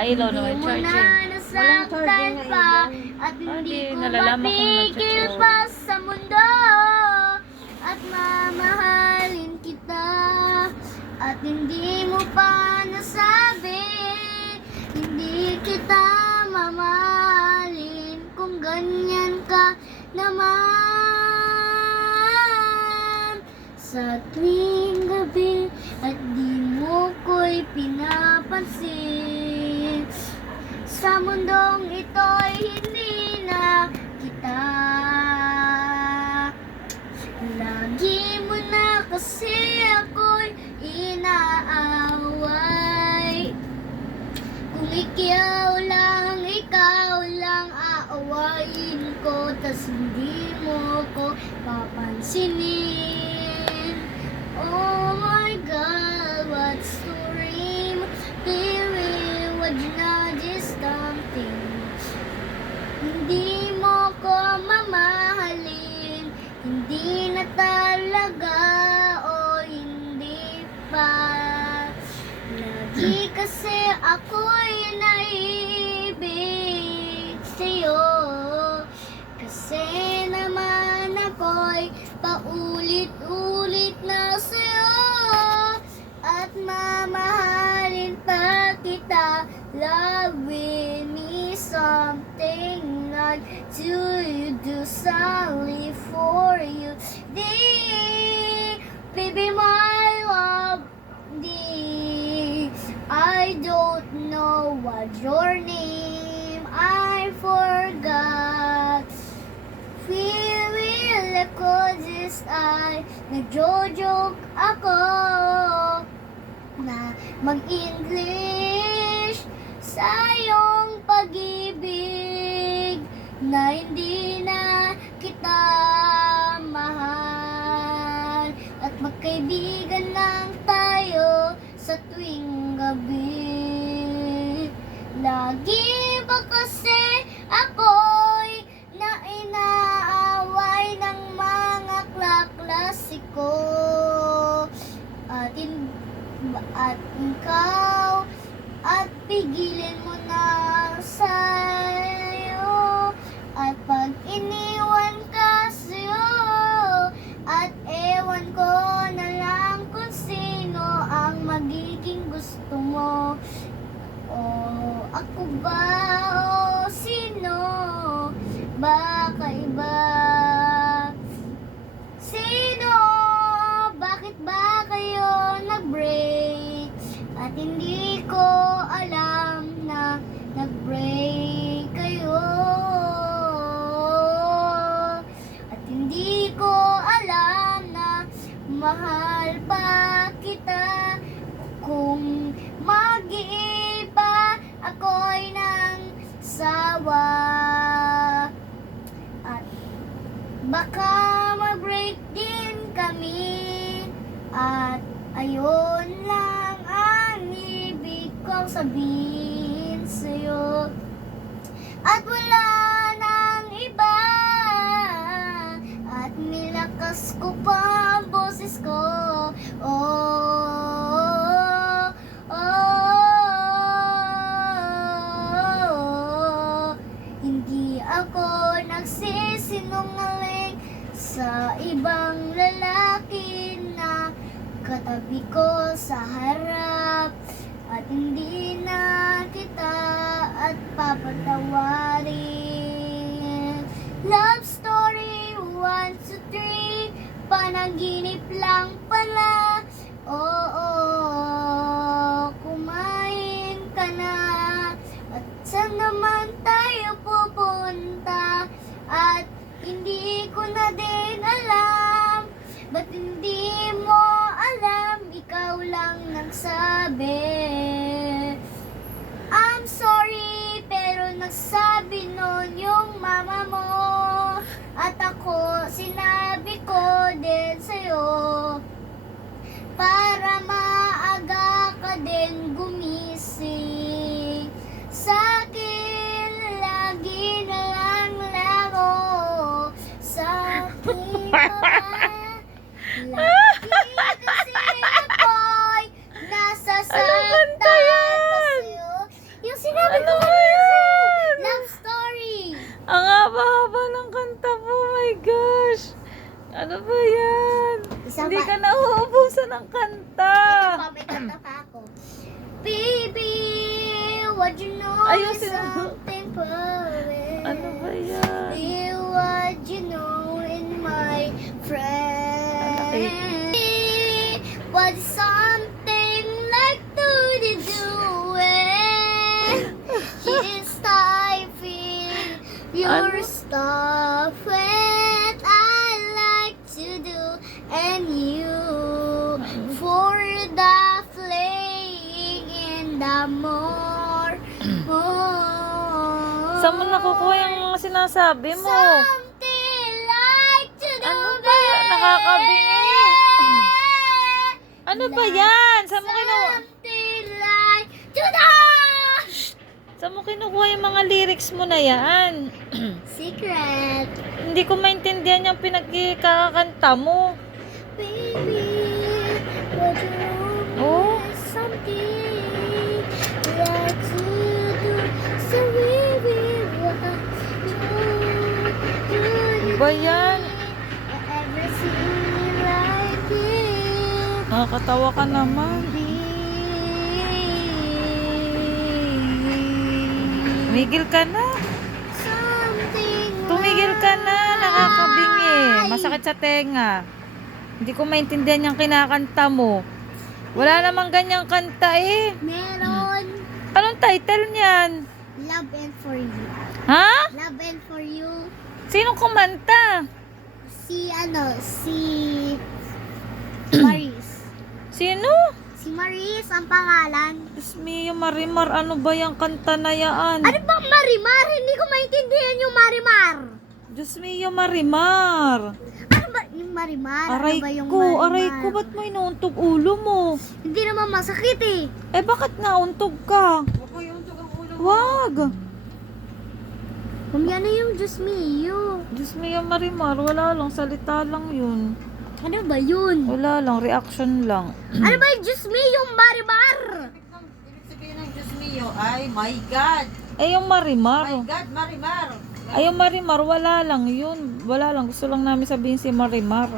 nakailaw na may Hindi mo na charging. nasaktan pa at hindi ko nalalaman kung mapigil nagcha-charge. pa sa mundo at mamahalin kita at hindi mo pa nasabi hindi kita mamahalin kung ganyan ka naman sa tuwing gabi at di mo ko'y pinapansin sa mundong ito'y hindi na kita lagi mo na kasi ako'y inaaway kung ikaw lang aawayin ko tas hindi mo ko papansinin oh my God what story mo wag na discounting hindi mo ko mamahalin hindi na talaga o hindi pa lagi kasi ako'y naibig sa'yo kasi naman ako'y paulit-ulit na sa'yo at mamahalin pa kita loving me something not to you do solely for you baby my love I don't know what your name I forgot will ako this ay nagjo-joke ako na mag-English sa iyong pag-ibig na hindi na kita mahal at magkaibigan lang tayo sa tuwing gabi lagi ba kasi ako'y na inaaway ng mga klasiko at ikaw at pigilin mo na sa'yo at pag iniwan ka sa'yo at ewan ko na lang kung sino ang magiging gusto mo o ako ba o sino baka iba sino bakit ba kayo nag-break at hindi ko alam na nag-break kayo at hindi ko alam na mahal pa kita kung mag-iiba ako'y nang sawa at baka mag-break din kami at ayun lang ang ibig kong sabihin sa'yo at wala nang iba at nilakas ko pa ang boses ko hindi ako nagsisinungaling sa ibang lalaki na katabi ko sa harap at hindi na kita at papatawarin love story 1, 2, 3 panaginip lang pala oo kumain ka na at saan naman tayo pupunta at hindi ko na din alam ba't hindi mo alam ikaw lang nagsabi I'm sorry pero nagsabi nun yung mama mo at ako sinabi ko din sa'yo para maaga ka din gumising sa'kin lagi na lang laro sa'kin lagi kasi ako'y nasa Anong kanta yan? yung nauubusan ng kanta. May kanta pa ako. Baby, what you know is Ayusin mo. something perfect. Ano ba yan? Baby, what you know in my friend. What is something like to do when she is typing your Ano? stuff and I like to do and you for the playing in the more. Saan mo nakukuha yung mga sinasabi mo? Something like to do. Ano ba yan? Nakakabingi. Ano ba yan? Saan mo Something like to do. Saan mo kinukuha yung mga lyrics mo na yan? Secret. Hindi ko maintindihan yung pinagkakanta mo. Baby, what you know Oh? is something like to do. So we will do. Ba yan? Ever seen me like it? Nakakatawa ka naman. Tumigil ka na. Tumigil ka na. Nakakabingi. Masakit sa tenga. Hindi ko maintindihan yung kinakanta mo. Wala namang ganyang kanta eh. Meron. Anong title niyan? Love and for you. Ha? Love and for you. Sinong kumanta? Si Maris. Sino? Si Maris ang pangalan. Diyos mio, Marimar, ano ba yung kanta na yan? Ano bang Marimar? Hindi ko maintindihan yung Marimar. Diyos mio, Marimar. Ano ba yung Marimar? Aray Ano ba yung ko, Marimar? aray ko, ba't mo inuuntog ulo mo? Hindi naman masakit eh. Eh, bakit nauntog ka? Wag. Mamaya na yung Diyos mio. Diyos mio, Marimar, wala lang, salita lang yun. Ano ba yun? Wala lang, reaction lang. Ano ba yung Diyos mio yung Marimar? Ibig sabihin ng Diyos mio ay, my God! Eh, yung Marimar. My God, Marimar! Ay, yung Marimar, wala lang yun. Wala lang, gusto lang namin sabihin si Marimar.